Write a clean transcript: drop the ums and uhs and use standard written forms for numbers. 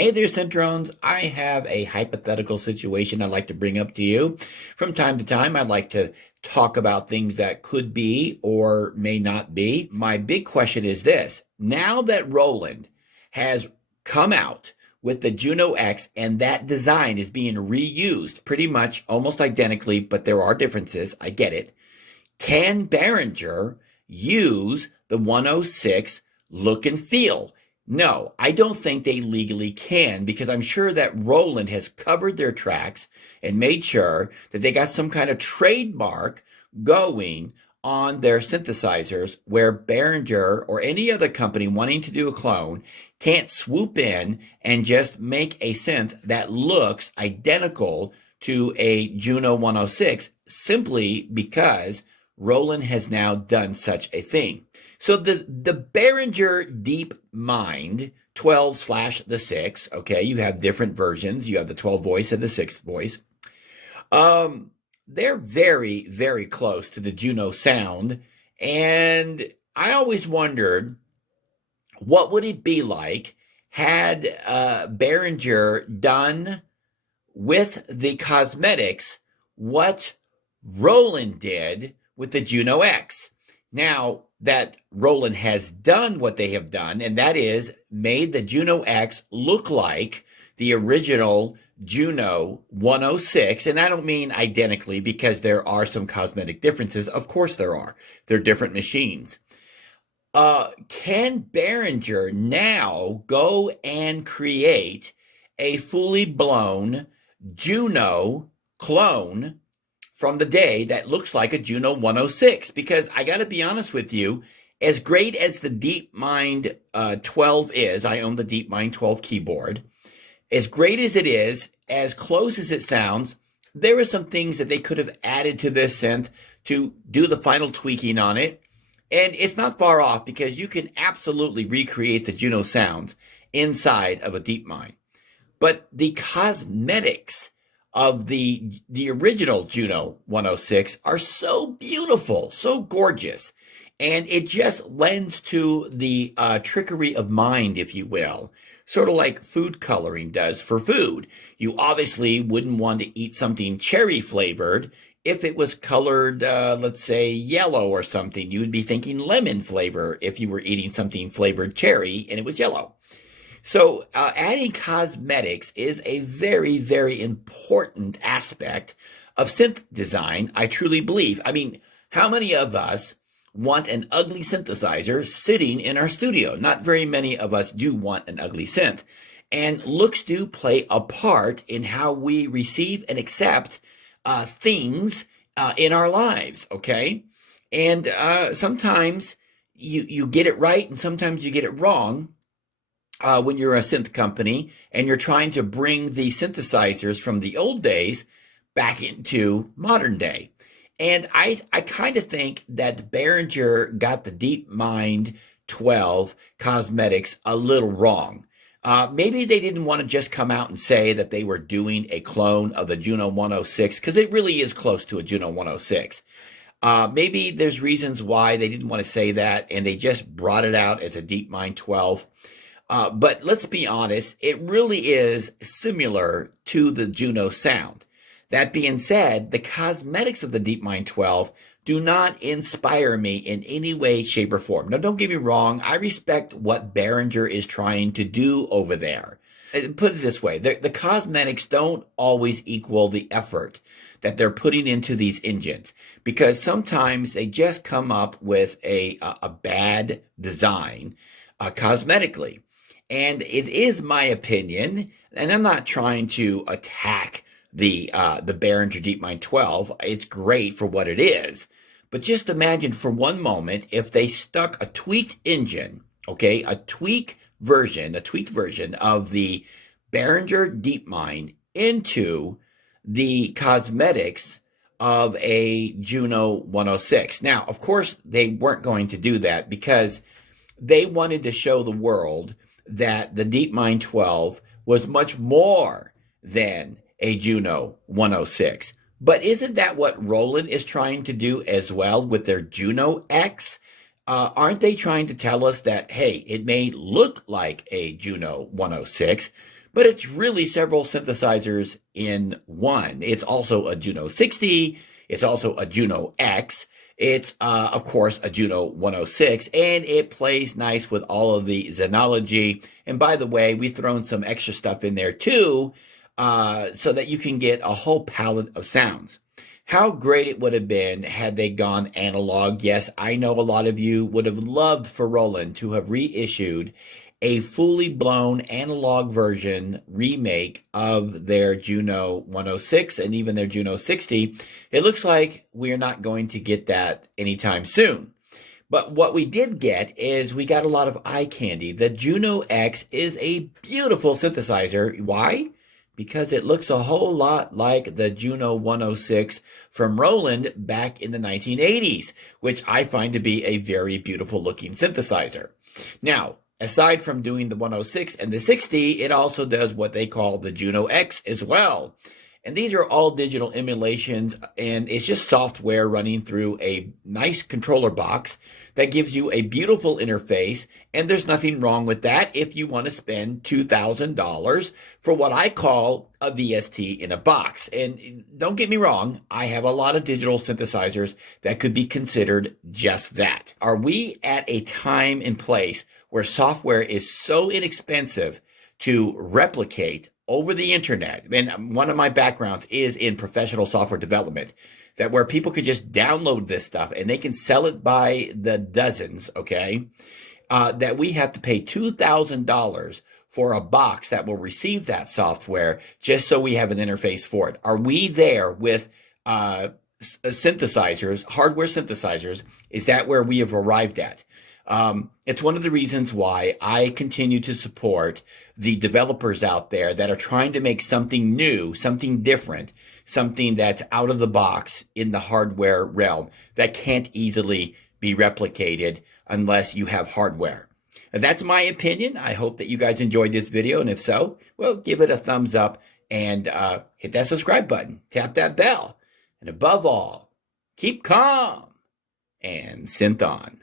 Hey there, Centrones. I have a hypothetical situation I'd like to bring up to you. From time to time, I'd like to talk about things that could be or may not be. My big question is this. Now that Roland has come out with the Juno X and that design is being reused pretty much almost identically, but there are differences. I get it. Can Behringer use the 106 look and feel? No, I don't think they legally can because I'm sure that Roland has covered their tracks and made sure that they got some kind of trademark going on their synthesizers where Behringer or any other company wanting to do a clone can't swoop in and just make a synth that looks identical to a Juno 106 simply because Roland has now done such a thing. So the Behringer Deepmind 12 slash the 6, okay, you have different versions. You have the 12 voice and the 6 voice. They're very, very close to the Juno sound. And I always wondered, what would it be like had Behringer done with the cosmetics what Roland did with the Juno X? Now that Roland has done what they have done, and that is made the Juno X look like the original Juno 106, and I don't mean identically because there are some cosmetic differences. Of course there are. They're different machines. Can Behringer now go and create a fully blown Juno clone from the day that looks like a Juno 106? Because I got to be honest with you, as great as the Deepmind 12 is, I own the Deepmind 12 keyboard, as great as it is, as close as it sounds, there are some things that they could have added to this synth to do the final tweaking on it. And it's not far off because you can absolutely recreate the Juno sounds inside of a Deepmind. But the cosmetics of the original Juno 106 are so beautiful, so gorgeous. And it just lends to the trickery of mind, if you will, sort of like food coloring does for food. You obviously wouldn't want to eat something cherry flavored if it was colored, let's say, yellow or something. You would be thinking lemon flavor if you were eating something flavored cherry and it was yellow. So adding cosmetics is a very, very important aspect of synth design, I truly believe. I mean, how many of us want an ugly synthesizer sitting in our studio? Not very many of us do want an ugly synth. And looks do play a part in how we receive and accept things in our lives, okay? And sometimes you get it right and sometimes you get it wrong. When you're a synth company and you're trying to bring the synthesizers from the old days back into modern day. And I kind of think that Behringer got the Deepmind 12 cosmetics a little wrong. Maybe they didn't want to just come out and say that they were doing a clone of the Juno 106 because it really is close to a Juno 106. Maybe there's reasons why they didn't want to say that and they just brought it out as a Deepmind 12. But let's be honest, it really is similar to the Juno sound. That being said, the cosmetics of the Deepmind 12 do not inspire me in any way, shape, or form. Now, don't get me wrong. I respect what Behringer is trying to do over there. Put it this way, the cosmetics don't always equal the effort that they're putting into these engines because sometimes they just come up with a bad design cosmetically. And it is my opinion, and I'm not trying to attack the Behringer Deepmind 12. It's great for what it is. But just imagine for one moment if they stuck a tweaked engine, okay, a tweaked version of the Behringer Deepmind into the cosmetics of a Juno 106. Now, of course, they weren't going to do that because they wanted to show the world that the Deepmind 12 was much more than a Juno 106. But isn't that what Roland is trying to do as well with their Juno X? Aren't they trying to tell us that, hey, it may look like a Juno 106, but it's really several synthesizers in one. It's also a Juno 60. It's also a Juno X. It's, of course, a Juno 106, and it plays nice with all of the Xenology. And by the way, we've thrown some extra stuff in there too, so that you can get a whole palette of sounds. How great it would have been had they gone analog. Yes, I know a lot of you would have loved for Roland to have reissued a fully blown analog version remake of their Juno 106 and even their Juno 60. It looks like we're not going to get that anytime soon. But what we did get is we got a lot of eye candy. The Juno X is a beautiful synthesizer. Why? Because it looks a whole lot like the Juno 106 from Roland back in the 1980s, which I find to be a very beautiful looking synthesizer. Now, aside from doing the 106 and the 60, it also does what they call the Juno X as well. And these are all digital emulations, and it's just software running through a nice controller box that gives you a beautiful interface, and there's nothing wrong with that if you want to spend $2,000 for what I call a VST in a box. And don't get me wrong, I have a lot of digital synthesizers that could be considered just that. Are we at a time and place where software is so inexpensive to replicate over the internet? And one of my backgrounds is in professional software development, that where people can just download this stuff and they can sell it by the dozens, okay? That we have to pay $2,000 for a box that will receive that software just so we have an interface for it. Are we there with synthesizers, hardware synthesizers? Is that where we have arrived at? It's one of the reasons why I continue to support the developers out there that are trying to make something new, something different, something that's out of the box in the hardware realm that can't easily be replicated unless you have hardware. And that's my opinion. I hope that you guys enjoyed this video, and if so, well, give it a thumbs up and hit that subscribe button, tap that bell, and above all, keep calm and synth on.